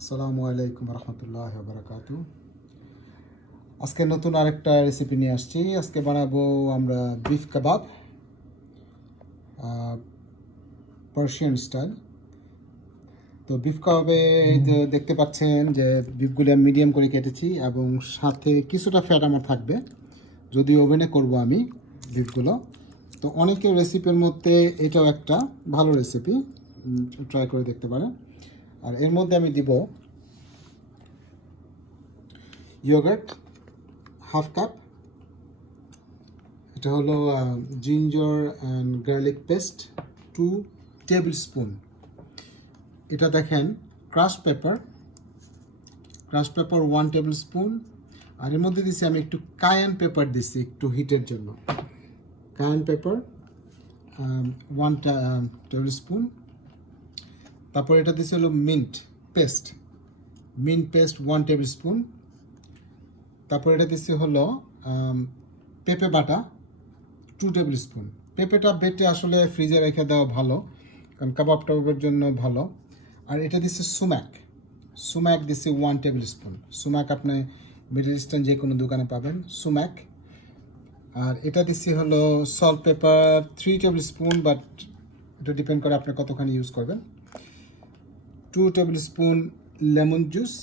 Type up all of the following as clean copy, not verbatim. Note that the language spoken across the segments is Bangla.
আসসালামু আলাইকুম রহমতুল্লাহ বারাকাতু। আজকে নতুন আরেকটা রেসিপি নিয়ে আসছি। আজকে বানাবো আমরা বিফ কাবাব, পার্সিয়ান স্টাইল। তো বিফ কাবাবে দেখতে পাচ্ছেন যে বিফগুলি আমি মিডিয়াম করে কেটেছি এবং সাথে কিছুটা ফ্যাট আমার থাকবে, যদি ওভেনে করব আমি বিফগুলো। তো অনেকের রেসিপির মধ্যে এটাও একটা ভালো রেসিপি, ট্রাই করে দেখতে পারেন। আর এর মধ্যে আমি দিব ইয়োগার্ট হাফ কাপ, এটা হলো ginger and garlic paste 2 tablespoon. এটা দেখেন ক্রাশ পেপার 1 টেবিল স্পুন। আর এর মধ্যে দিচ্ছি আমি একটু কায়ান পেপার দিচ্ছি একটু হিটের জন্য। Kayan paper 1 table spoon. তারপর এটা দিচ্ছি হলো মিন্ট পেস্ট 1 টেবিল স্পুন। তারপর এটা দিচ্ছি হলো পেঁপে বাটা 2 টেবিল স্পুন। পেঁপেটা বেটে আসলে ফ্রিজে রেখে দেওয়া ভালো, কারণ কাবাব টাবাবের জন্য ভালো। আর এটা দিচ্ছি সুম্যাক দিচ্ছি 1 টেবিল স্পুন। সুম্যাক আপনি মিডল ইস্টার্ন যে কোনো দোকানে পাবেন সুম্যাক। আর এটা দিচ্ছি হলো salt paper 3 table spoon, but এটা ডিপেন্ড করে আপনি কতখানি ইউজ করবেন। 2 টেবিল স্পুন লেমন জুস।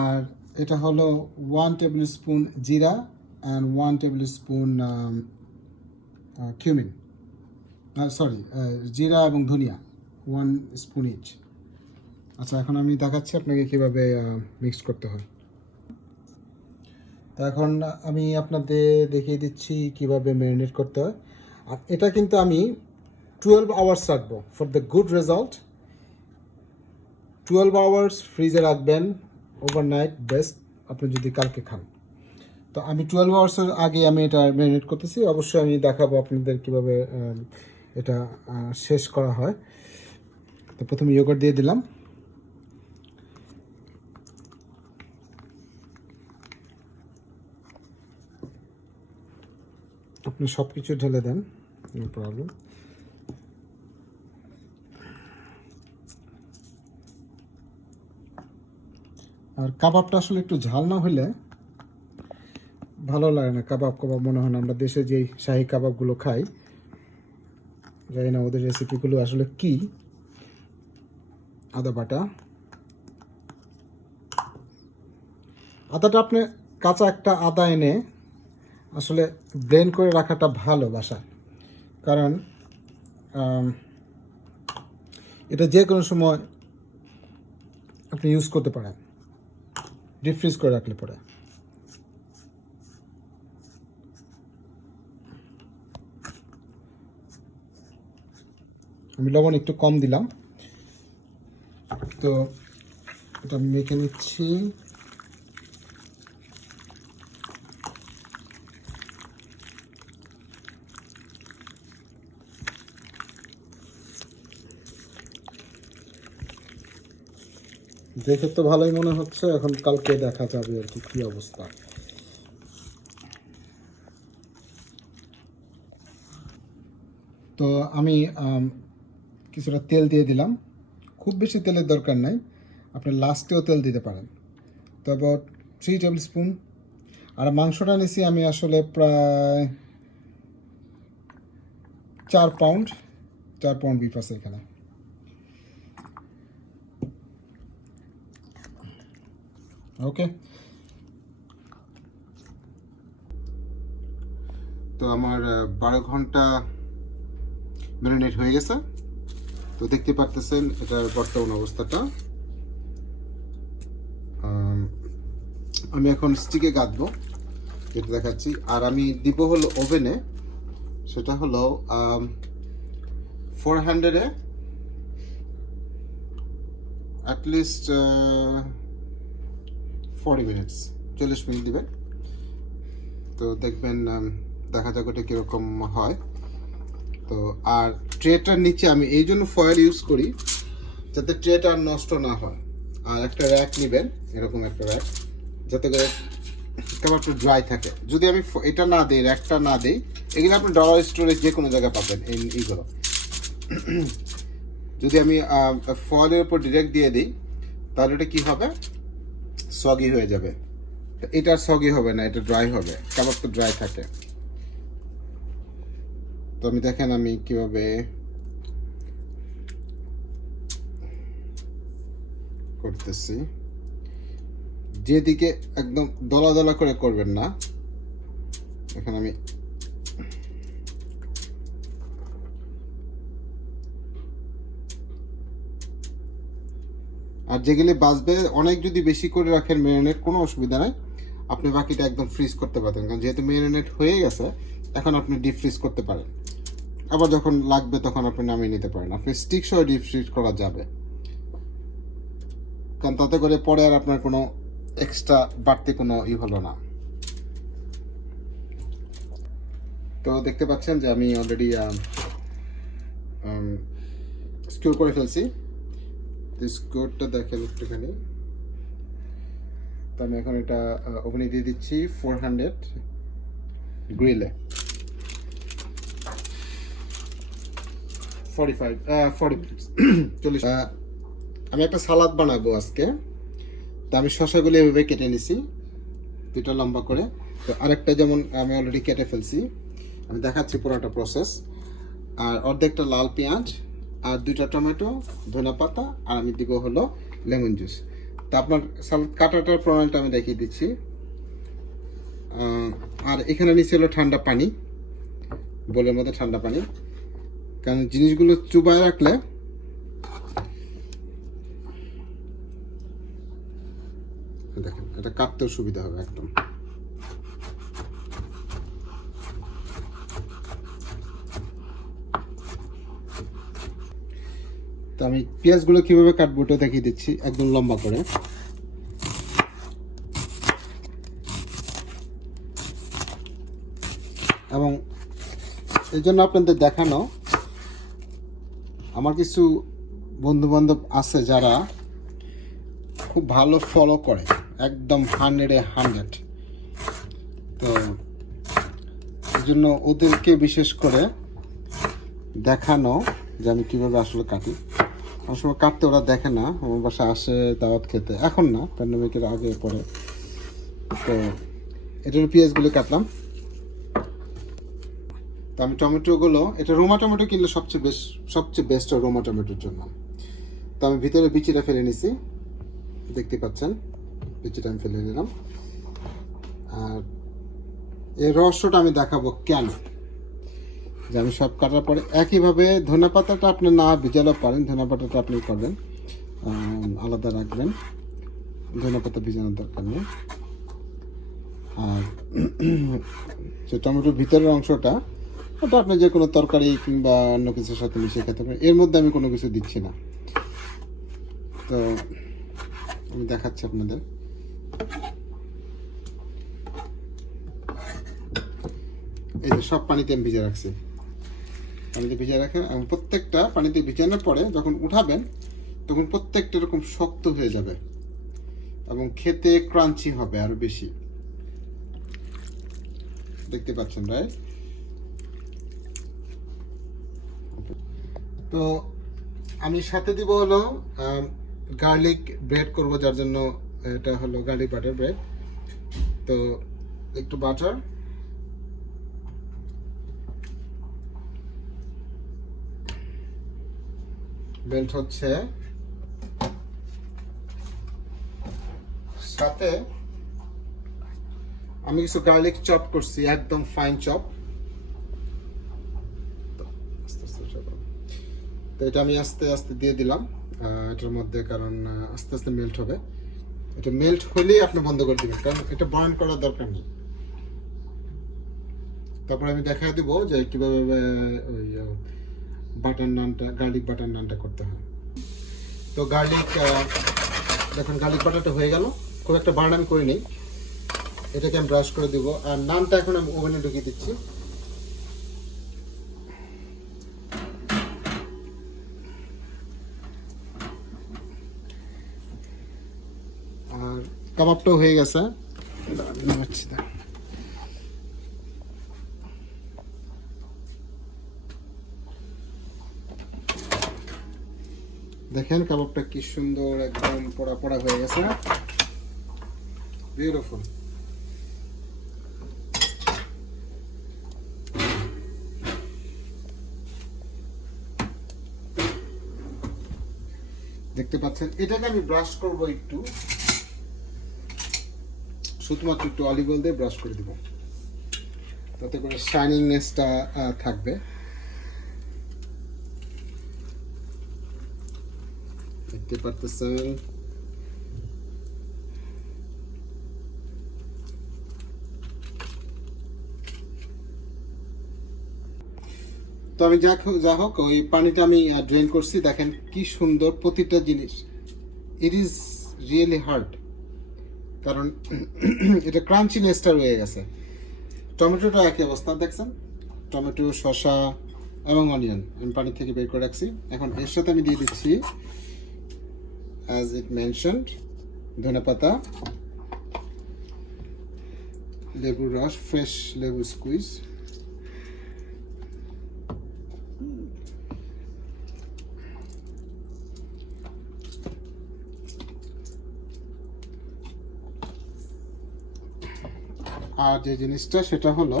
আর এটা হলো 1 টেবিল স্পুন জিরা অ্যান্ড 1 টেবিল স্পুন কিউমিন, জিরা এবং ধনিয়া 1 স্পুন ইচ। আচ্ছা, এখন আমি দেখাচ্ছি আপনাকে কীভাবে মিক্স করতে হয়। তো এখন আমি আপনাদের দেখিয়ে দিচ্ছি কিভাবে ম্যারিনেট করতে হয়। আর এটা কিন্তু আমি 12 আওয়ার্স রাখবো for the good result. 12 hours ফ্রিজে রাখবেন, ওভারনাইট বেস্ট আপনি যদি কালকে খান। তো আমি 12 আওয়ার্সের আগে আমি এটা ম্যারিনেট করতেছি। অবশ্যই আমি দেখাবো আপনাদের কীভাবে এটা শেষ করা হয়। তো প্রথমে ইয়োগার্ট দিয়ে দিলাম। আপনি সব কিছু ঢেলে দেন, নো প্রবলেম। আর কাবাবটা আসলে একটু ঝাল না হলে ভালো লাগে না। কাবাব মনে হয় না আমরা দেশে যেই শাহি কাবাবগুলো খাই, জানি না ওদের রেসিপিগুলো আসলে কি। আদা বাটা, আদাটা আপনি কাঁচা একটা আদা এনে আসলে ব্লেন্ড করে রাখাটা ভালো বাসায়, কারণ এটা যে কোনো সময় আপনি ইউজ করতে পারেন, ডিপ ফ্রিজ করে রাখলে পরে। আমি লবণ একটু কম দিলাম। তো এটা মেখে নিচ্ছি। দেখে তো ভালোই মনে হচ্ছে, এখন কালকে দেখা যাবে আর কি অবস্থা। তো আমি কিছুটা তেল দিয়ে দিলাম। খুব বেশি তেলের দরকার নাই, আপনি লাস্টেও তেল দিতে পারেন। তো অ্যাবাউট 3 টেবিল স্পুন। আর মাংসটা নিছি আমি আসলে প্রায় 4 পাউন্ড বিফ আছে এখানে। ওকে, তো আমার 12 ঘন্টা ম্যারিনেট হয়ে গেছে। তো দেখতে পারতেছেন এটার বর্তমান অবস্থাটা। আমি এখন স্টিকে গাঁথবো, এটা দেখাচ্ছি। আর আমি দিব হলো ওভেনে, সেটা হলো 400-এ অ্যাটলিস্ট 40 মিনিটস, 40 মিনিট দিবেন। তো দেখবেন, দেখা যাক ওটা কীরকম হয়। তো আর ট্রেটার নিচে আমি এই জন্য ফয়েল ইউজ করি যাতে ট্রেটা নষ্ট না হয়। আর একটা র্যাক নেবেন, এরকম একটা র্যাক, যাতে করে কাবাবটা ড্রাই থাকে। যদি আমি এটা না দিই, র্যাকটা না দিই, এগুলো আপনি ডলার স্টোরে যে কোনো জায়গায় পাবেন এইগুলো। যদি আমি ফয়েলের উপর ডিরেক্ট দিয়ে দিই তাহলে এটা কি হবে, সগি হয়ে যাবে। এটা সগি হবে না, এটা ড্রাই হবে, কাবাব তো ড্রাই থাকে। তো আমি দেখেন আমি কিভাবে করতেছি। যেদিকে একদম দলা দলা করে করবেন না, এখন আমি আর যেগুলি বাঁচবে অনেক যদি বেশি করে রাখেন ম্যারিনেট কোনো অসুবিধা নাই, আপনি বাকিটা একদম ফ্রিজ করতে পারতেন, কারণ যেহেতু ম্যারিনেট হয়ে গেছে এখন আপনি ডিপ ফ্রিজ করতে পারেন। আবার যখন লাগবে তখন আপনি নামিয়ে নিতে পারেন, আপনি স্টিক সহ ডিপ ফ্রিজ করা যাবে, কারণ তাতে করে পরে আর আপনার কোনো এক্সট্রা বাড়তি কোনো হলো না। তো দেখতে পাচ্ছেন যে আমি অলরেডি স্কিউর করে ফেলছি। স্কিউরটা দেখেন একটুখানি। তো আমি এখন এটা ওভেনে দিয়ে দিচ্ছি 400 গ্রিলে 40 আমি একটা সালাদ বানাবো আজকে। তো আমি শসাগুলো এভাবে কেটে নিছি দুটো লম্বা করে। তো আরেকটা যেমন আমি অলরেডি কেটে ফেলছি, আমি দেখাচ্ছি পুরোটা প্রসেস। আর অর্ধেকটা লাল পেঁয়াজ, আর 2টা টমেটো, ধনে পাতা, আর আমি দিব হলো লেমন জুস। তো আপনার সালাদ কাটাটার প্রণালীটা আমি দেখিয়ে দিচ্ছি। আর এখানে নিচে হলো ঠান্ডা পানি, বোলের মধ্যে ঠান্ডা পানি, কারণ জিনিসগুলো চুবায় রাখলে দেখেন এটা কাটতেও সুবিধা হবে একদম। তো আমি পেঁয়াজগুলো কিভাবে কাটবো ওটা দেখিয়ে দিচ্ছি একদম লম্বা করে। এবং এই জন্য আপনাদের দেখানো, আমার কিছু বন্ধু বান্ধব আছে যারা খুব ভালো ফলো করে, একদম 100-এ 100। তো এই জন্য ওদেরকে বিশেষ করে দেখানো যে আমি কীভাবে আসলে কাটি। অনেক সময় কাটতে ওরা দেখে না, আমার বাসায় আসে দাওয়াত খেতে, এখন না, প্যান্ডেমিকের আগে পরে। তো এটার পেঁয়াজগুলো কাটলাম। তো আমি টমেটোগুলো, এটা রোমা টমেটো কিনলে সবচেয়ে বেস্ট রোমা টমেটোর জন্য। তো আমি ভিতরে বিচিটা ফেলে নিছি, দেখতে পাচ্ছেন বিচিটা আমি ফেলে নিলাম। আর এই রহস্যটা আমি দেখাবো কেন, যে আমি সব কাটার পরে একইভাবে ধনে পাতাটা আপনি না ভিজালে পারেন, ধনে পাতাটা আপনি করবেন আলাদা রাখবেন, ধনে পাতা ভিজানোর দরকার নেই। আর যে টমেটোর ভিতরের অংশটা ওটা আপনি যে কোনো তরকারি কিংবা অন্য কিছুর সাথে মিশিয়ে খেতে পারেন, এর মধ্যে আমি কোনো কিছু দিচ্ছি না। তো আমি দেখাচ্ছি আপনাদের। এই যে সব পানিতে আমি ভিজে রাখছি, পানিতে ভিজে রাখেন, এবং প্রত্যেকটা পানিতে ভিজানোর পরে যখন উঠাবেন তখন প্রত্যেকটা এরকম শক্ত হয়ে যাবে এবং খেতে ক্রাঞ্চি হবে আরো বেশি। দেখতে পাচ্ছেন রাইট? তো আমি সাথে দিব হলো গার্লিক ব্রেড করব, যার জন্য এটা হলো গার্লিক বাটার ব্রেড। তো একটু বাটার, মেল্ট হচ্ছে, সাথে আমি কিছু গার্লিক চপ করছি, একদম ফাইন চপ। তো এটা আমি আস্তে আস্তে দিয়ে দিলাম এটার মধ্যে, কারণ আস্তে আস্তে মেল্ট হবে। এটা মেল্ট হলেই আপনি বন্ধ করে দিবেন, কারণ এটা বয়ন করার দরকার নেই। তারপর আমি দেখা দিব যে কিভাবে ওই বাটার নানটা, গার্লিক বাটার নানটা করতে হয়। তো গার্লিক, দেখুন গার্লিক বাটারটা হয়ে গেল, খুব একটা বার্ন আমি করে নিই, এটাকে আমি ব্রাশ করে দিব। আর নানটা এখন আমি ওভেনে ঢুকিয়ে দিচ্ছি। আর কাবাবটাও হয়ে গেছে, দেখেন কাবাবটা কি সুন্দর একদম পোড়া পোড়া হয়ে গেছে, বিউটিফুল। দেখতে পাচ্ছেন এটাকে আমি ব্রাশ করব একটু, শুধুমাত্র একটু অলিভ অয়েল দিয়ে ব্রাশ করে দিব, তাতে করে শাইনিংনেসটা থাকবে। দেখতে পারতেছেন তো আমি যা হোক ওই পানিটা আমি ড্রেন করছি। দেখেন কি সুন্দর প্রতিটা জিনিস, ইট ইজ রিয়েলি হার্ড, কারণ এটা ক্রাঞ্চিনেসটা রয়ে গেছে। টমেটোটা একই অবস্থা দেখছেন, টমেটো, শসা এবং অনিয়ন আমি পানি থেকে বের করে রাখছি। এখন এর সাথে আমি দিয়ে দিচ্ছি অ্যাজ ইট মেনশনড ধনেপাতা, লেবুর রস, ফ্রেশ লেবু স্কুইজ, আর যে জিনিসটা সেটা হলো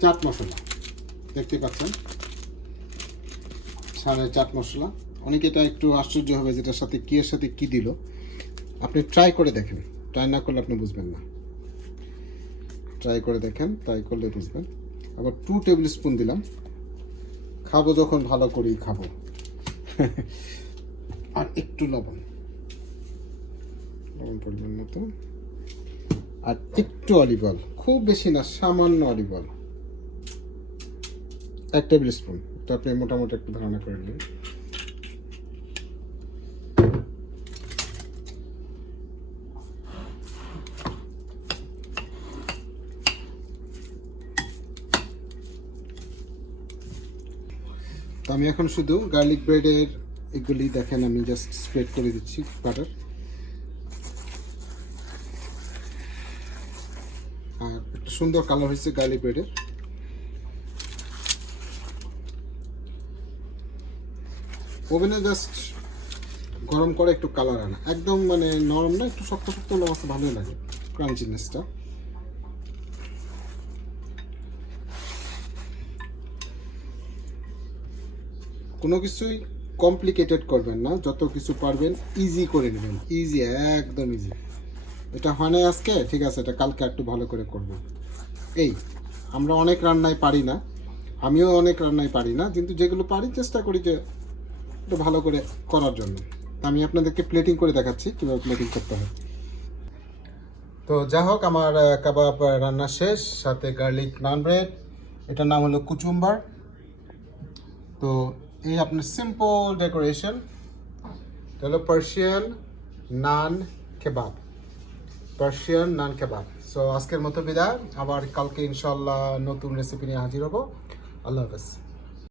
চাট মশলা। দেখতে পাচ্ছেন সারে চাট মশলা। অনেকে এটা একটু আশ্চর্য হবে যেটার সাথে কি, এর সাথে কি দিল। আপনি ট্রাই করে দেখেন, ট্রাই না করলে আপনি বুঝবেন না। ট্রাই করে দেখেন, ট্রাই করলে বুঝবেন। আবার 2 টেবিল স্পুন দিলাম, খাবো যখন ভালো করেই খাবো। আর একটু লবণ পরিমাণ মতো, আর একটু অলিভ অয়েল, খুব বেশি না, সামান্য অলিভ অয়েল 1 টেবিল স্পুন। তো আপনি মোটামুটি একটু ধারণা করে নিন। তো আমি এখন শুধু গার্লিক ব্রেডের এগুলি দেখেন আমি জাস্ট স্প্রেড করে দিচ্ছি বাটার। আর একটা সুন্দর কালার হয়েছে গার্লিক ব্রেডের। ওভেনে জাস্ট গরম করে একটু কালার আনা, একদম মানে নরম না, একটু শক্ত শক্ত হলে আমার ভালোই লাগে ক্রাঞ্চিনেসটা। কোনো কিছুই কমপ্লিকেটেড করবেন না, যত কিছু পারবেন ইজি করে নেবেন, ইজি, একদম ইজি। এটা হয় না আজকে, ঠিক আছে, এটা কালকে একটু ভালো করে করব। এই আমরা অনেক রান্নাই পারি না, আমিও অনেক রান্নাই পারি না, কিন্তু যেগুলো পারি চেষ্টা করি যে একটু ভালো করে করার জন্য। আমি আপনাদেরকে প্লেটিং করে দেখাচ্ছি কীভাবে প্লেটিং করতে হয়। তো যা হোক, আমার কাবাব রান্না শেষ, সাথে গার্লিক নান ব্রেড, এটার নাম হলো কুচুম্বার। তো এই আপনার সিম্পল ডেকোরেশন, এটা হলো পার্সিয়ান নান কেবাব, পার্সিয়ান নান কেবাব। সো আজকের মতো বিদায়, আবার কালকে ইনশাল্লাহ নতুন রেসিপি নিয়ে হাজির হব। আল্লাহ হাফেজ।